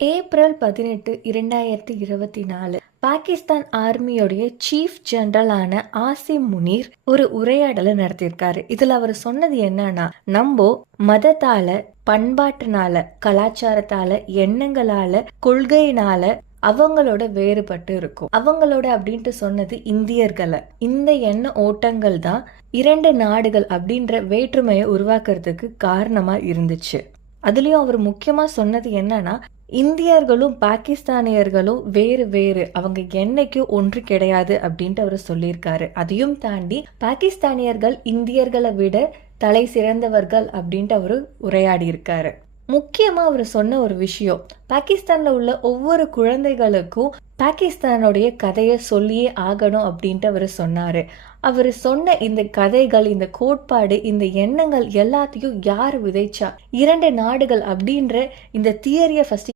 April 18, 2024 Pakistan ஆர்மியோடைய chief ஜெனரலான Asim Munir ஒரு உரையாடலை நடத்தியிருக்காரு. இதுல அவர் சொன்னது என்னன்னா, நம்ம மதத்தால, பண்பாட்டுனால, கலாச்சாரத்தால, எண்ணங்களால, கொள்கையினால அவங்களோட வேறுபட்டு இருக்கும். அவங்களோட அப்படின்ட்டு சொன்னது இந்தியர்களை. இந்த எண்ண ஓட்டங்கள் தான் 2 நாடுகள் அப்படின்ற வேற்றுமையை உருவாக்குறதுக்கு காரணமா இருந்துச்சு. அதுலயும் அவர் முக்கியமா சொன்னது என்னன்னா, இந்தியர்களும் பாகிஸ்தானியர்களும் வேறு வேறு, அவங்க என்னைக்கும் ஒன்று கிடையாது அப்படின்ட்டு அவர் சொல்லியிருக்காரு. அதையும் தாண்டி பாகிஸ்தானியர்கள் இந்தியர்களை விட தலை சிறந்தவர்கள் அப்படின்ட்டு அவரு உரையாடி இருக்காரு. முக்கியமா அவர் சொன்ன ஒரு விஷயம், பாகிஸ்தான்ல உள்ள ஒவ்வொரு குழந்தைகளுக்கும் பாகிஸ்தானுடைய கதையை சொல்லியே ஆகணும் அப்படின்ட்டு அவர் சொன்னாரு. அவர் சொன்ன இந்த கதைகள், இந்த கோட்பாடு, இந்த எண்ணங்கள் எல்லாத்தையும் யார் விதைச்சா? 2 நாடுகள் அப்படின்ற இந்த தியரியை ஃபர்ஸ்ட்